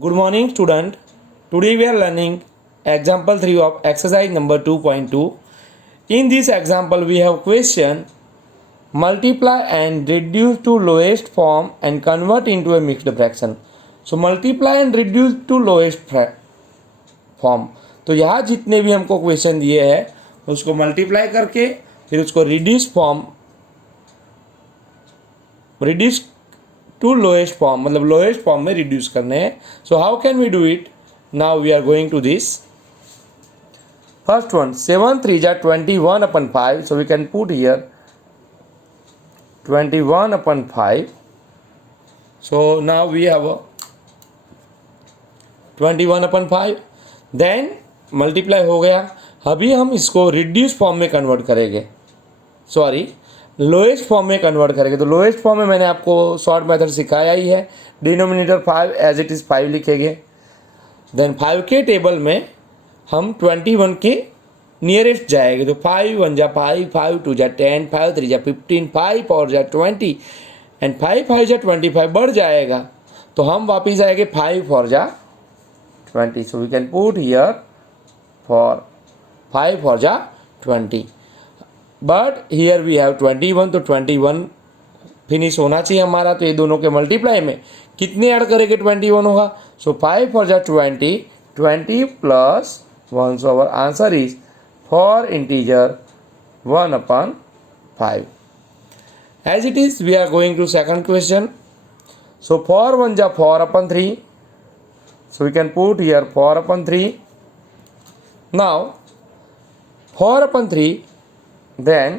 Good morning, student. Today we are learning example 3 of exercise number 2.2. In this example, we have question multiply and reduce to lowest form and convert into a mixed fraction. So multiply and reduce to lowest form. तो यहाँ जितने भी हमको question दिए हैं उसको multiply करके फिर उसको रिड्यूस टू लोएस्ट फॉर्म मतलब लोएस्ट फॉर्म में रिड्यूस करने हैं. So how can we do it? Now we are going to this. First one 7 3 जा 21/5. So we can put here 21/5. So now we have 21/5. Then multiply हो गया. अभी हम इसको रिड्यूस फॉर्म में कन्वर्ट करेंगे, सॉरी लोएस्ट फॉर्म में convert करेंगे. तो लोएस्ट फॉर्म में मैंने आपको शॉर्ट मेथड सिखाया ही है. डिनोमिनेटर 5 एज इट इज़ 5 लिखेंगे. देन 5 के टेबल में हम 21 के नियरेस्ट जाएंगे. तो 5 1 जा 5, 5 2 जा 10, 5 3 जा 15, 5 4 जा 20 एंड 5 5 जा 25 बढ़ जाएगा. तो हम वापिस आएंगे 5 4 जा 20. So we can put here for 5 4 जा 20. But here we have 21. तो 21 फिनिश होना चाहिए हमारा. तो ये दोनों के मल्टीप्लाई में कितने ऐड करेंगे 21 होगा. सो 5 4 जा 20, 20 plus 1. So our answer is for integer 1/5. As it is we are going to second question. So 4 1 जा 4/3. So we can put here 4/3. Now 4/3. Then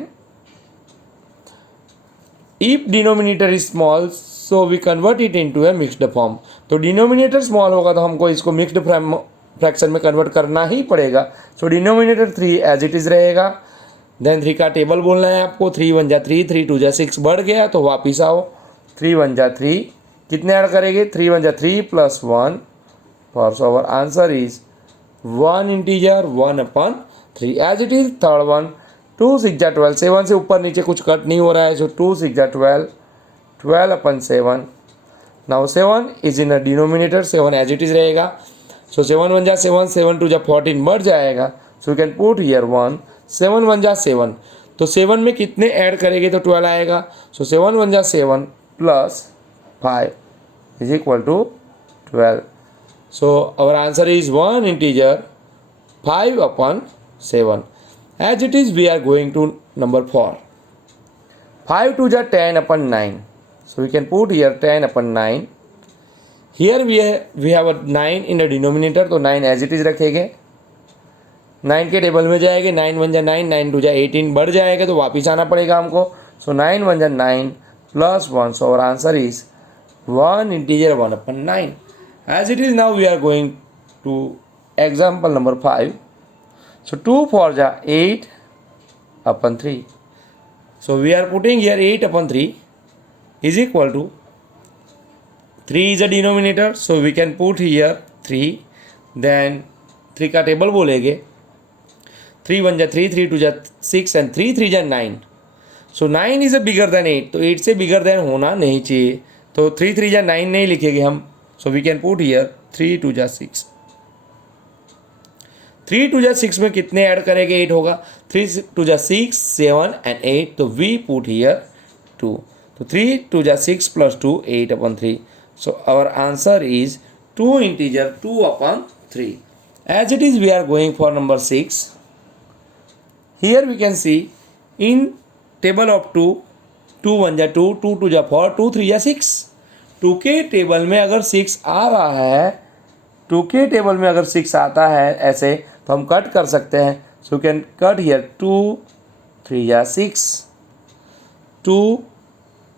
if denominator is small, so we convert it into a mixed form. तो denominator small होगा तो हमको इसको mixed fraction में convert करना ही पड़ेगा. So denominator 3 as it is रहेगा. देन 3 का टेबल बोलना है आपको. 3 1 जा 3, 3 2 जा 6 बढ़ गया तो वापिस आओ. 3 1 जा 3 कितने ऐड करेंगे. 3 1 जा 3 plus 1. So our answer is 1 integer 1/3 as it is. Third one 2 6 जा 12. 7 से ऊपर नीचे कुछ कट नहीं हो रहा है. सो 2 6 जा 12, 12/7. Now 7 is in a denominator. 7 as it is रहेगा. सो 7 1 जा 7, 7 2 जा 14 बढ़ जाएगा. So we can put here 1. 7 1 जा 7. तो 7 में कितने ऐड करेंगे तो 12 आएगा. सो 7 1 जा 7 plus 5 is equal to 12. So our answer is 1 integer 5/7. As it is, we are going to number 4. 5 2 जा 10/9. So we can put here 10/9. Here we have a 9 in the denominator. तो 9 as it is रखेंगे. 9 के table में जाएंगे. 9 1 जा 9, 9 2 जा 18 बढ़ जाएगा तो वापिस आना पड़ेगा हमको. So 9 1 जा 9 plus 1. So our answer is 1 integer 1/9. As it is now we are going to example number 5. So 2 4 जा 8/3. So we are putting here 8/3 is equal to 3 is a denominator. So we can put here 3. Then 3 का table बोलेंगे. 3 1 जा 3, 3 2 जा 6 and 3 3 जा 9. सो 9 is a bigger than 8. तो 8 से bigger than होना नहीं चाहिए. तो 3 3 जा 9 नहीं लिखेंगे हम. So we can put here 3 2 जा 6. 3 2 जा 6 में कितने ऐड करेंगे 8 होगा. 3 2 जा 6 7 एंड 8. तो वी पुट हियर 2. तो 3 2 जा 6 plus 2 8/3. So our answer is 2 integer 2/3. As it is we are going for number 6. Here we can see in table of 2. 2 1 जा 2, 2 2 जा 4, 2 3 जा 6. 2 के टेबल में अगर 6 आ रहा है, 2 के टेबल में अगर 6 आता है ऐसे तो हम कट कर सकते हैं. सो कैन कट हियर 2 3 जा 6. 2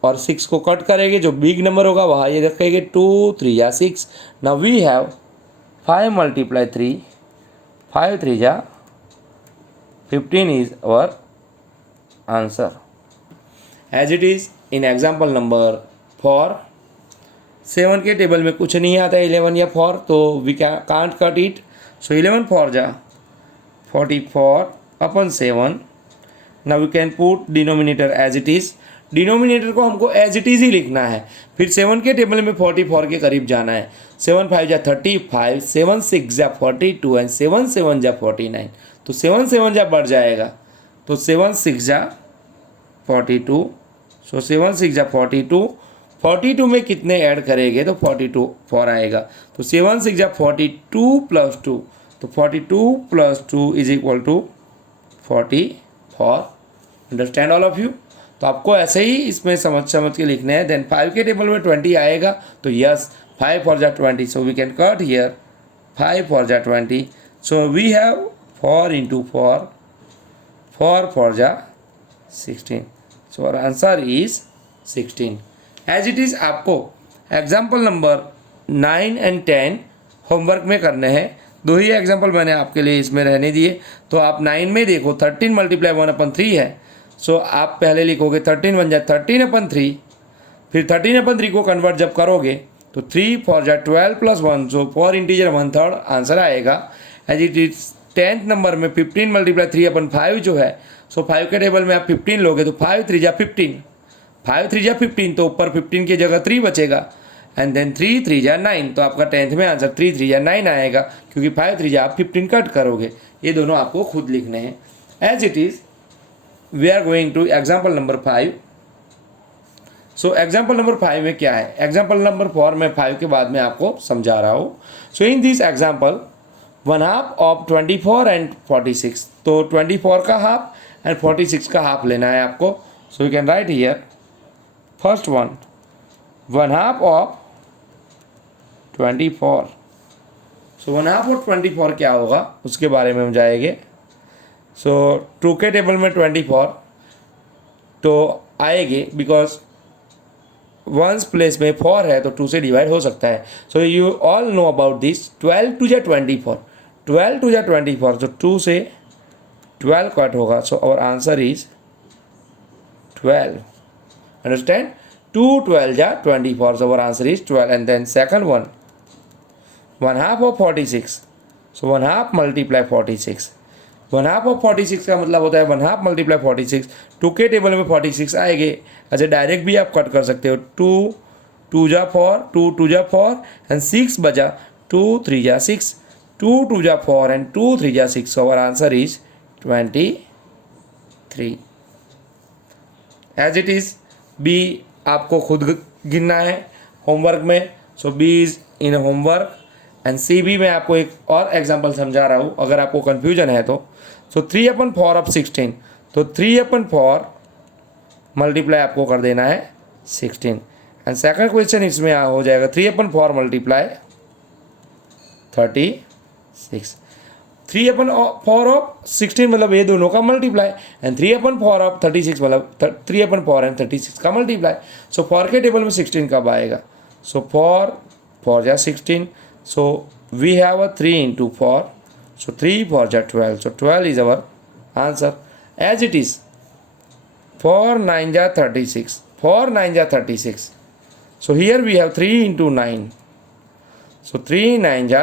और 6 को कट करेंगे. जो बिग नंबर होगा वहाँ ये रखेंगे 2 3 जा 6. Now we have 5 × 3. 5 3 जा 15 is our answer. As it is in example number 4. 7 के टेबल में कुछ नहीं आता 11 या 4. तो वी कांट कट इट. सो 11 4 जा 44/7. Now we can put denominator as it is. Denominator को हमको एज इट इज़ ही लिखना है। फिर 7 के टेबल में 44 के करीब जाना है। 7 5 जा 35, 7 6 जा 42 एंड 7 7 जा 49। तो 7 7 जा बढ़ जाएगा, तो 7 6 जा 42, सो 7 6 जा 42। 42 में कितने ऐड करेंगे तो 42 4 आएगा। तो 7 6 जा 42 प्लस 2, तो 42 plus 2 is equal to 44। Understand all of you. तो आपको ऐसे ही इसमें समझ के लिखने हैं। देन 5 के टेबल में 20 आएगा, तो यस 5 4 जा 20, so we can cut here 5 4 जा 20, सो वी हैव 4 इंटू 4, 4 4 जा 16, so our answer is 16। As it is आपको एग्जाम्पल नंबर 9 एंड 10 होमवर्क में करने हैं। 2 ही एग्जाम्पल मैंने आपके लिए इसमें रहने दिए। तो आप 9 में देखो 13 मल्टीप्लाई 1/3 है। सो आप पहले लिखोगे 13 1 जा 13/3, फिर 13/3 को कन्वर्ट जब करोगे तो 3 4 जा 12 प्लस 1, सो 4 इंटीजर 1/3 आंसर आएगा। As it is 10th number में 15 मल्टीप्लाई 3/5 जो है, सो 5 के टेबल में आप 15 लोगे तो 5 3 जा 15, 5 3 जा 15, तो ऊपर 15 की जगह 3 बचेगा। एंड देन 3 3 जा 9, तो आपका 10th में आंसर 3 3 जा 9 आएगा, क्योंकि 5 3 जा आप 15 कट करोगे। ये दोनों आपको खुद लिखने हैं। As it is we are going to example number 5। So example number 5 में क्या है, एग्जाम्पल नंबर 4 में 5 के बाद में आपको समझा रहा हूँ। So in this example 1/2 of 24 and 46, तो 24 का हाफ एंड 46 का हाफ लेना है आपको। So you can write here first one 1/2 of 24। So 1/2 of 24 क्या होगा उसके बारे में हम जाएंगे। सो 2 के टेबल में 24 तो आएंगे, बिकॉज 1 प्लेस में 4 है तो 2 से डिवाइड हो सकता है। So you all know about this. 12 2 जा 24, 12 2 जा 24, तो 2 से 12 कट होगा। So our answer is 12। Understand, 2 12 जा 24, so our answer is 12. And then second one 1/2 of 46, so 1/2 multiply 46, 1/2 of 46 का मतलब होता है 1/2 मल्टीप्लाई 46। 2 के टेबल में 46 आएंगे, अच्छा डायरेक्ट भी आप कट कर सकते हो। 2 2 जा 4, 2 2 जा 4 एंड 6 बजा, 2 3 जा 6, 2 2 जा 4 एंड 2 3 जा 6, so our answer is 23। As it is B आपको खुद गिनना है होमवर्क में। So B is in homework and C B में आपको एक और एग्जांपल समझा रहा हूँ अगर आपको कन्फ्यूजन है तो। सो 3/4 ऑफ 16, तो 3/4 मल्टीप्लाई आपको कर देना है 16। एंड सेकंड क्वेश्चन इसमें हो जाएगा 3/4 मल्टीप्लाई 36। 3/4 ऑफ 16 मतलब ये दोनों का मल्टीप्लाई, एंड 3/4 ऑफ 36 मतलब 3/4 एंड 36 का मल्टीप्लाई। सो 4 के टेबल में 16 कब आएगा। सो 4 4 जा 16, so we have a 3 into 4, so 3 4 जा 12, so 12 is our answer. As it is 4 9 जा 36, 4 9 जा 36, so here we have 3 into 9, so 3 9 जा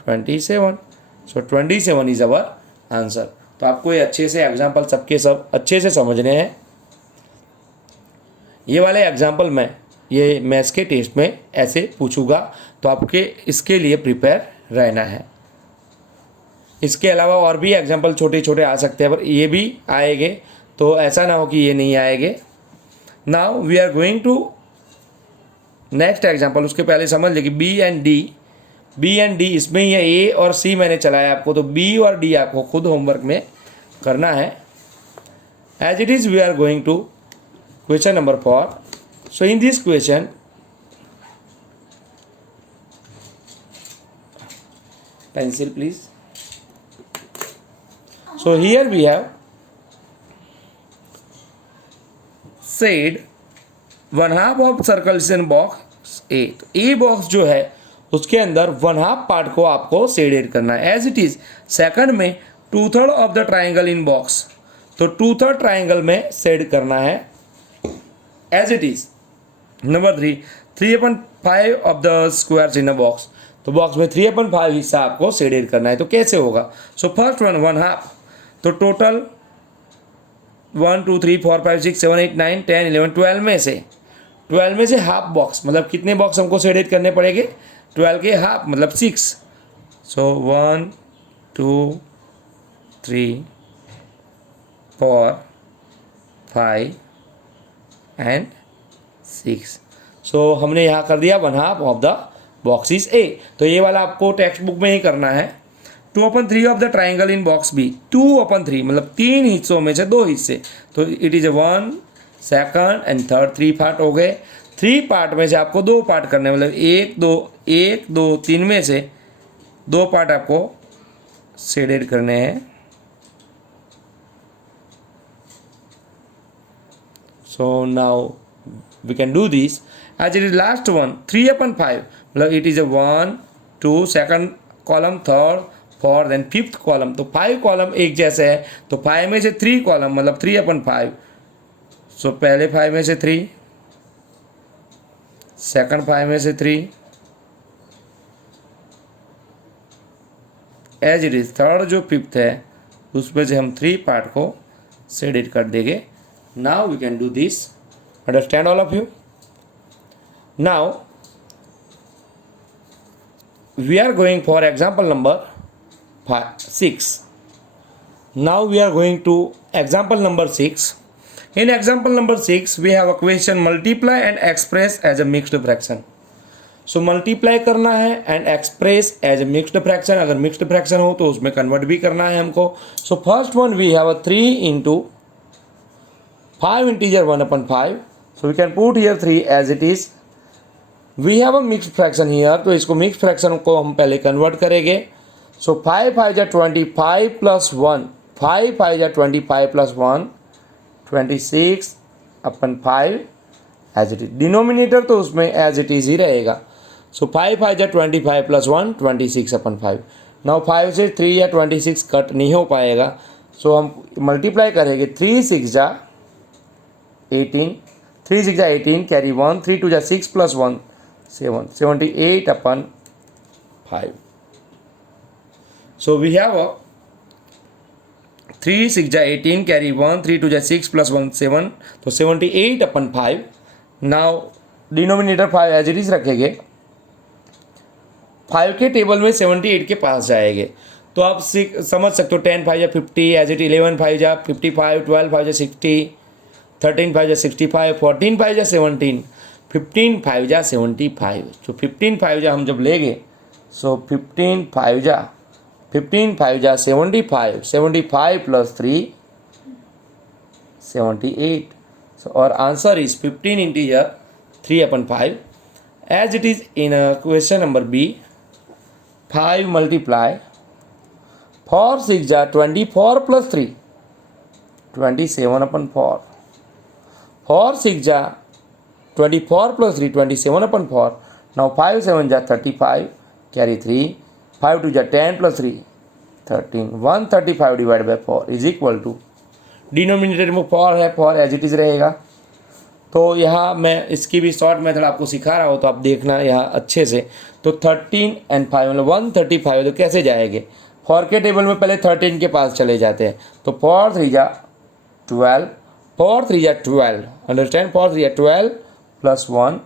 27, सो 27 इज अवर आंसर। तो आपको ये अच्छे से एग्जाम्पल सबके सब अच्छे से समझने हैं। ये वाले एग्जाम्पल मैं ये मैथ्स के टेस्ट में ऐसे पूछूंगा, तो आपके इसके लिए प्रिपेयर रहना है। इसके अलावा और भी एग्जाम्पल छोटे छोटे आ सकते हैं, पर ये भी आएंगे, तो ऐसा ना हो कि ये नहीं आएंगे। Now we are going to next example. उसके पहले समझ लें कि बी एंड डी इसमें ये ए और सी मैंने चलाया आपको, तो बी और डी आपको खुद होमवर्क में करना है। As it is we are going to question number 4। So in this question pencil please. So here we have said 1/2 of circle is in box A. तो A बॉक्स जो है उसके अंदर 1/2 पार्ट को आपको शेडेड करना है. एज इट इज सेकंड में 2/3 of the triangle in box, तो 2/3 ट्राइंगल में शेड करना है as it is. Number 3/5 of the squares in a box, तो बॉक्स में 3/5 हिस्सा आपको शेडेड करना है. तो कैसे होगा? सो फर्स्ट वन 1/2, तो टोटल 1 2 3 4 5 6 7 8 9 10 11 12 में से हाफ बॉक्स, मतलब कितने बॉक्स हमको शेडेड करने पड़ेंगे? 12 के हाफ मतलब 6। सो 1 2 3 4 5 एंड 6। सो हमने यहाँ कर दिया 1/2 of the box is a. तो ये वाला आपको टेक्स्ट बुक में ही करना है। 2/3 of the triangle in box B, 2/3 मतलब 3 हिस्सों में से 2 हिस्से, तो it is 1 second and third, 3 part हो गए। 3 पार्ट में से आपको 2 पार्ट करने, मतलब 1 2 3 में से 2 पार्ट आपको शेडेड करने हैं। So now we can do this as it is last one 3/5, मतलब it is 1 2 second column, third fourth then fifth column, तो 5 कॉलम एक जैसे है, तो 5 में से 3 कॉलम मतलब 3/5। सो पहले 5 में से 3, सेकंड 5 में से 3, एज इट इज थर्ड जो फिफ्थ है उसमें से हम 3 पार्ट को शेडेड कर देंगे। Now we can do this, understand all of you. Now we are going for example number 6. Now we are going to example number 6. In example number 6 we have a question multiply and express as a mixed fraction. So multiply करना है and express as a mixed fraction, अगर mixed fraction हो तो उसमें convert भी करना है हमको। So first one we have a 3 into 5 integer 1/5. So we can put here 3 as it is. We have a mix fraction here, तो इसको मिक्स फ्रैक्शन को हम पहले कन्वर्ट करेंगे। सो 5 5 जा 25 प्लस 1, 5 5 जा 25 plus 1 26/5 as it is. Denominator तो उसमें एज इट इज ही रहेगा। सो 5 5 जा 25 प्लस 1 26/5। नाउ 5 से 3 या 26 कट नहीं हो पाएगा, सो हम मल्टीप्लाई करेंगे। 3 6 जा 18, 3 6 जा 18 कैरी 1, 3 2 जा 6 plus 1 7, 78/5. So we have a 3 6 जा 18 carry 1, 3 2 जा 6 plus 1 7, तो 78/5. Now denominator 5 as it is रखेंगे। 5 के टेबल में 78 के पास जाएंगे, तो आप समझ सकते हो 10 5 जा 50 एज इट, 11 5 जा 55, 12 5 जा 60, 13 5 जा 65, 14 5 जा 17, 15 5 जा 75। तो 15 5 जा हम जब लेंगे, सो 15 5 जा 75, 75 plus 3 78। So our answer is 15 integer 3/5 as it is in question number B. 5 मल्टीप्लाई 4 6 जा 24 प्लस 3 27/4, 4 6 जा 24 plus 3 27/4. Now 5 7 जा 35 carry 3, 5 2 जा 10 plus 3 13, 135 divided by 4 is equal to, denominator में 4 है, 4 एज इट इज रहेगा। तो यहाँ मैं इसकी भी शॉर्ट मेथड आपको सिखा रहा हूँ, तो आप देखना यहाँ अच्छे से। तो 13 and 5 मतलब 135, तो कैसे जाएंगे? 4 के टेबल में पहले 13 के पास चले जाते हैं, तो 4 3 जा 12, 4 3 जा 12, अंडरस्टैंड, 4 3 जा 12 प्लस 1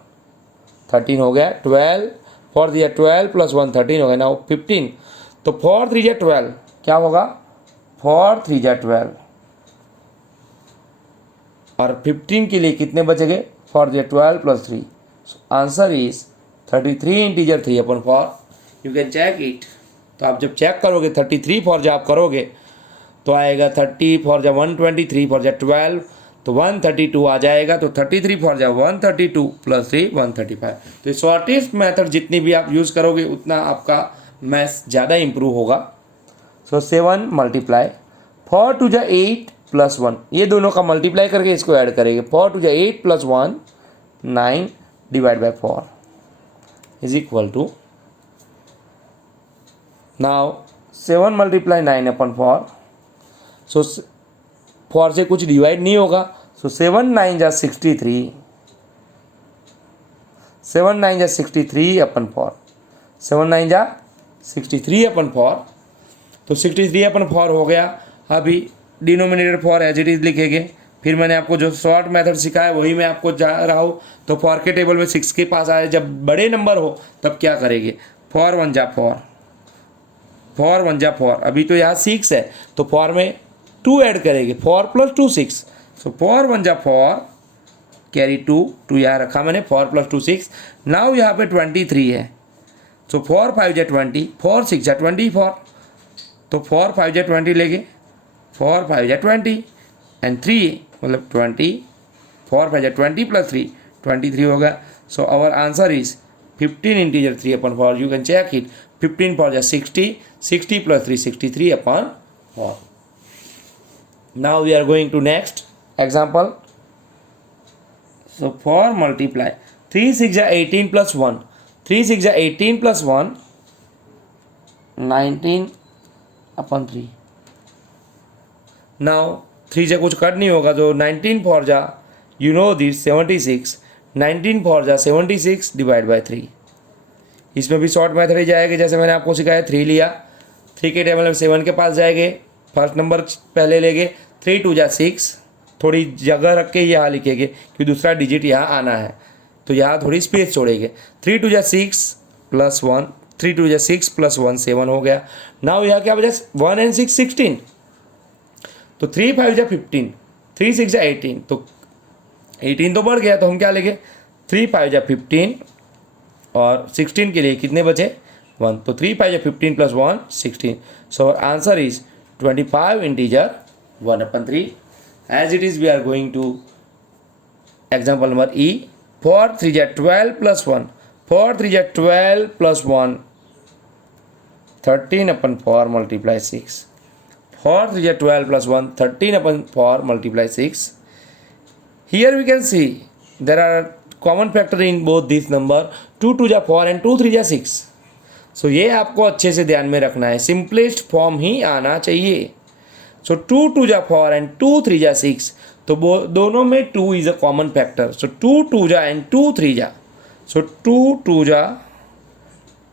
13 हो गया, 12 4 3 जा 12 प्लस 1 13 हो गया। नाउ 15, तो 4 3 जा 12 क्या होगा? 4 3 जा 12 और 15 के लिए कितने बचेंगे? 4 3 जा 12 plus 3। Answer is 33 integer 3/4। You can check it. तो आप जब चेक करोगे 33 4 जब आप करोगे तो आएगा 30 4 जा 123, 4 जा 12, तो 132 आ जाएगा। तो 33 4 जा 132 प्लस 3 135। तो शॉर्टेस्ट मेथड जितनी भी आप यूज़ करोगे उतना आपका मैथ्स ज़्यादा इंप्रूव होगा। सो 7 मल्टीप्लाई 4 2 जा 8 प्लस 1, ये दोनों का मल्टीप्लाई करके इसको ऐड करेंगे। 4 2 जा 8 plus 1 9 divide by 4 is equal to, now 7 multiply 9/4। So 4 से कुछ डिवाइड नहीं होगा, सो 7 9 जा 63, 7 9 जा 63/4, 7 9 जा 63/4, तो 63/4 हो गया। अभी denominator for as it is लिखेंगे। फिर मैंने आपको जो शॉर्ट मेथड सिखाया वही मैं आपको जा रहा हूँ। तो फॉर के टेबल में 6 के पास आए, जब बड़े नंबर हो तब क्या करेंगे, फॉर वन जा फॉर, फॉर वन जा फॉर। अभी तो यहाँ 6 है तो फॉर में 2 ऐड करेंगे, 4 + 2 6। सो फॉर वन जा फॉर, कैरी 2 यहाँ रखा मैंने, 4 + 2 6। नाउ यहाँ पे 23 है, सो 4 5 जा 20, 4 6 जा 24, तो 4 5 जा 20 लेंगे, 4 5 जा 20 एंड 3 मतलब 20, 4 5 जा 20 + 3 23 होगा। So our answer is 15 integer 3/4। You can check it, 15 4 जा 60, 60 + 3 63/4। Now we are going to next example. So for multiply 3 6 जा 18 + 1, 3 6 जा 18 + 1 19/3। Now 3 से कुछ कट नहीं होगा, तो 19 4 जा यू नो दिस 76, 19 4 जा 76 / 3। इसमें भी शॉर्ट मेथड ही जाएगा, जैसे मैंने आपको सिखाया। 3 लिया, 3 के टेबल में 7 के पास जाएंगे, फर्स्ट नंबर पहले लेंगे, 3 2 जा 6, थोड़ी जगह रख के यहाँ लिखेंगे क्योंकि दूसरा डिजिट यहाँ आना है, तो यहाँ थोड़ी स्पेस छोड़ेंगे। 3 2 जा 6 + 1, 3 2 जा 6 + 1 7 हो गया। नाउ यहाँ क्या बचा, 1 and 6 16, तो 3 5 जा 15, 3 6 जा 18, तो 18 तो बढ़ गया, तो हम क्या लेंगे, 3 5 जा 15 और 16 के लिए कितने बचे, 1, तो 3 5 जा 15 + 1 16। So answer is 25 integer 1/3। As it is, we are going to example number E. 4 3 जा 12 + 1, 4 3 जा 12 + 1 13/4 multiply 6, 4 3 जा 12 + 1 13/4 multiply 6। Here we can see there are common factor in both this number, 2 2 जा 4 and 2 3 जा 6। सो ये आपको अच्छे से ध्यान में रखना है, सिंपलेस्ट फॉर्म ही आना चाहिए। सो 2 2 जा 4 एंड 2 3 जा 6, तो दोनों में 2 इज अ कॉमन फैक्टर। सो 2 2 जा एंड 2 3 जा, सो 2 2 जा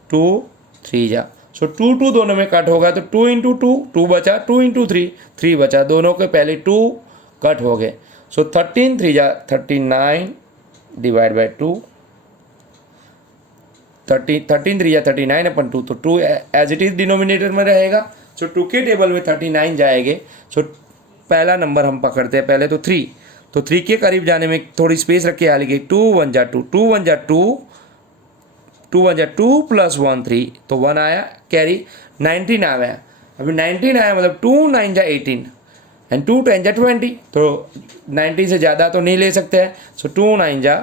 2 3 जा, सो 2 2 दोनों में कट होगा, तो 2 × 2 2 बचा, 2 × 3 3 बचा, दोनों के पहले 2 कट हो गए। सो 13 3 जा 39 / 2, 13 3 जा 39/2, तो 2 एज इट इज डिनोमिनेटर में रहेगा। सो 2 के टेबल में 39 जाएंगे। सो पहला नंबर हम पकड़ते हैं पहले, तो 3, तो 3 के करीब जाने में थोड़ी स्पेस रख के आ लिखे, 2 1 जा 2, 2 1 जा 2, 2 1 जा 2 + 1 3, तो 1 आया, कैरी 19 आ गया। अभी 19 आया मतलब 2 9 जा 18 एंड 2 10 जा 20, तो 19 से ज़्यादा तो नहीं ले सकते हैं। सो 2 9 जा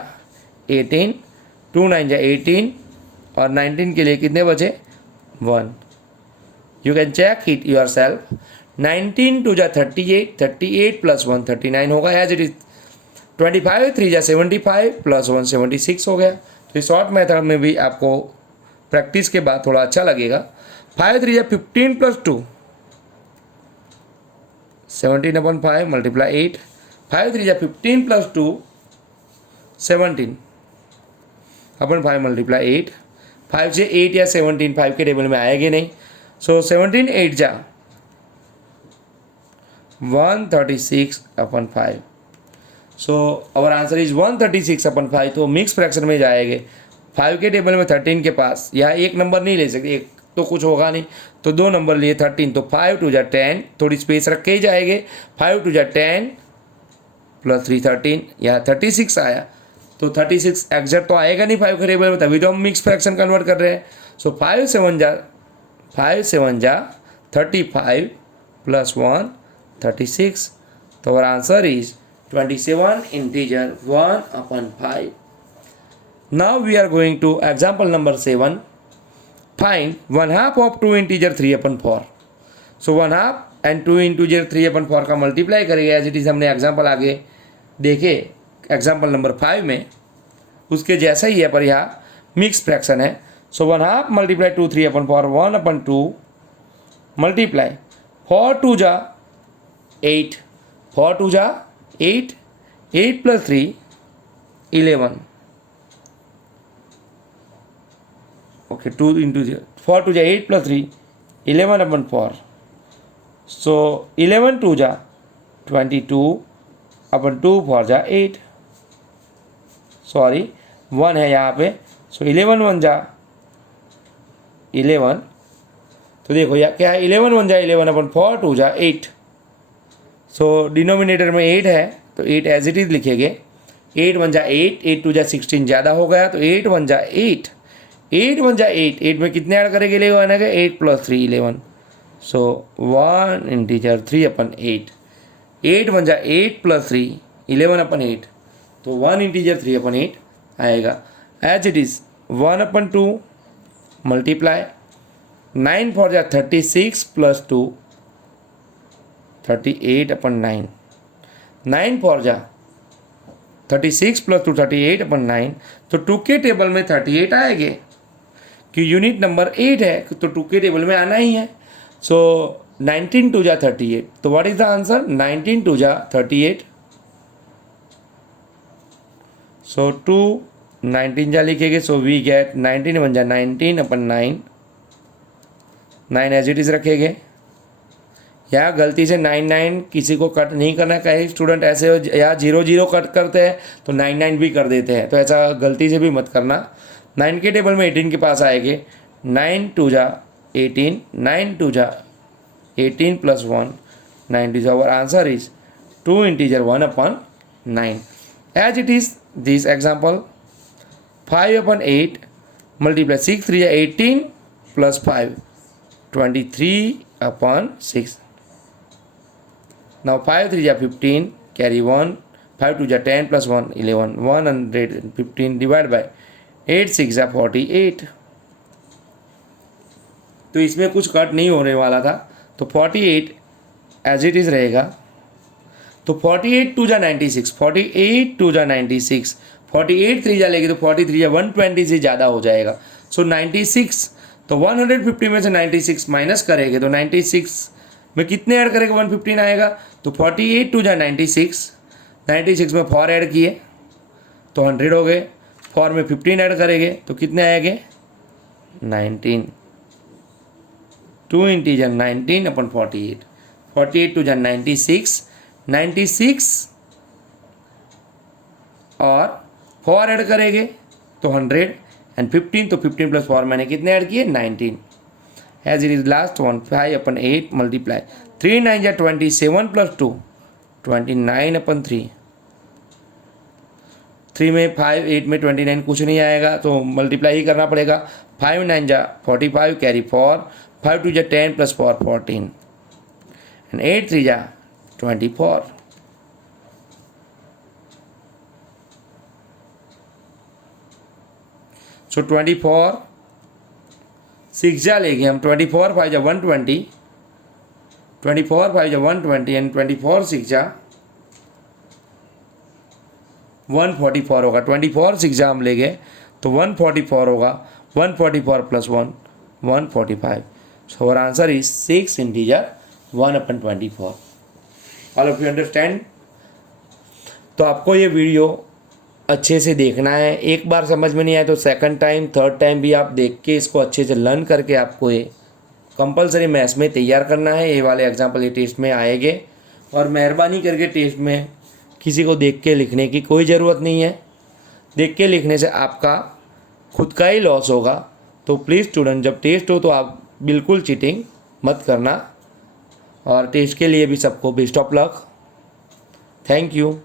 18, 2 9 जा 18 और 19 के लिए कितने बचे, 1। You can check it yourself, 19 2 जा 38, 38 + 1 39 होगा एज इट इज। 25 3 जा 75 + 1 76 हो गया। तो इस शॉर्ट मेथड में भी आपको प्रैक्टिस के बाद थोड़ा अच्छा लगेगा। 5 3 जा 15 + 2 17/5 multiply 8, 5 3 जा 15 + 2 17/5 multiply 8, 5 से 8 या 17 5 के टेबल में आएगी नहीं। सो 17 8 जा 136/5। सो आवर आंसर इज 136/5, तो मिक्स फ्रैक्शन में जाएंगे। 5 के टेबल में 13 के पास, यहाँ एक नंबर नहीं ले सकते, एक तो कुछ होगा नहीं, तो 2 नंबर लिए 13, तो 5 2 जा 10, थोड़ी स्पेस रख के ही जाएंगे। 5 2 जा 10 + 3 13, यहाँ 36 आया, तो 36 एग्जैक्ट तो आएगा नहीं 5 के टेबल में, तभी तो हम मिक्स फ्रैक्शन कन्वर्ट कर रहे हैं। सो 5 7 जा 35 + 1 36, तो our answer is 27 integer 1/5। Now we are going to example number 7. Find 1/2 of 2 integer 3/4। So 1/2 and 2 integer 3/4 का मल्टीप्लाई करेंगे एज इट इज, हमने एग्जाम्पल आगे देखे एग्जाम्पल नंबर 5 में, उसके जैसा ही है पर यहाँ मिक्स फ्रैक्शन है। सो 1/2 × 2 3/4 1/2 मल्टीप्लाई 4 2 जा 8, 4 2 जा 8, 8 + 3 11, ओके 2 × 4 2 जा 8 + 3 11/4। सो 11 2 जा 22/2 फॉर जा 8, सॉरी 1 है यहाँ पे, सो 11 1 जा 11, तो देखो या क्या है 11 1 जा 11/4 2 जा 8, सो डिनोमिनेटर में 8 है तो 8 एज इट इज़ लिखेंगे, 8 1 जा 8, 8 2 जा 16 ज़्यादा हो गया तो 8 1 जा 8, 8 1 जा 8, 8 में कितने ऐड करेंगे 11 है 8 + 3 11, सो 1 इंटीजर 3/8, 8 1 जा 8 + 3 11/8, तो 1 इंटीजर 3/8 आएगा। एज इट इज़ 1/2 मल्टीप्लाई 9 4 जा 36 + 2 38/9, 9 4 जा 36 + 2 38/9, तो 2 के टेबल में 38 आएंगे कि यूनिट नंबर 8 है तो 2 के टेबल में आना ही है। सो 19 2 जा 38, तो व्हाट इज द आंसर 19 2 जा 38, सो 2 19 जा लिखेंगे, सो वी गेट 19 1 जा 19/9, 9 एज इट इज़ रखेंगे। या गलती से 9 9 किसी को कट नहीं करना, कई स्टूडेंट ऐसे या 0 0 कट करते हैं तो 9 9 भी कर देते हैं, तो ऐसा गलती से भी मत करना। 9 के टेबल में 18 के पास आएंगे, 9 2 जा 18, 9 2 जा 18 + 1 9, our answer is 2 integer 1/9। As it is this example 5/8 multiply 6 3 जा 18 + 5 23/6, now 5 3 ja 15 carry 1, 5 2 ja 10 + 1 11, 115 divided by 8 6 ja 48, तो इसमें कुछ कट नहीं होने वाला था तो 48 एज इट इज़ रहेगा। तो 48 2 जा 96, 48 2 जा 96, 48 3 जा लेगी तो 43 या 120 से ज़्यादा हो जाएगा, सो 96, तो 150 में से 96 माइनस करेंगे तो 96 में कितने ऐड करेंगे 115 आएगा, तो 48 2 जा 96, 96 में 4 ऐड किए तो 100 हो गए, 4 में 15 ऐड करेंगे तो कितने आएंगे 19, 2 इंटीजर 19/48, 48 2 जा 96, 96 और 4 ऐड करेंगे तो 100 एंड 15, तो 15 + 4 मैंने कितने ऐड किए 19, as it is last one 5/8 multiply 3 9 जा 27 + 2 29/3, 3 में 5 8 में 29 कुछ नहीं आएगा तो मल्टीप्लाई ही करना पड़ेगा, 5 9 जा 45 कैरी 4, 5 2 जा 10 + 4 14 एंड 8 3 जा 24, सो 24 6 जा लेंगे हम, 24 5 जा 120, 24 5 जा 120 एंड 24 6 जा 144 होगा, 24 6 जा हम लेंगे तो 144 होगा, 144 + 1 145, so our answer is 6 integer 1/24। All of you understand. तो आपको ये वीडियो अच्छे से देखना है, एक बार समझ में नहीं आया तो सेकंड टाइम थर्ड टाइम भी आप देख के इसको अच्छे से लर्न करके आपको ये कंपलसरी मैथ्स में तैयार करना है। ये वाले एग्जाम्पल ये टेस्ट में आएंगे और मेहरबानी करके टेस्ट में किसी को देख के लिखने की कोई ज़रूरत नहीं है, देख के लिखने से आपका खुद का ही लॉस होगा। तो प्लीज़ स्टूडेंट जब टेस्ट हो तो आप बिल्कुल चीटिंग मत करना, और टेस्ट के लिए भी सबको best of luck. Thank you.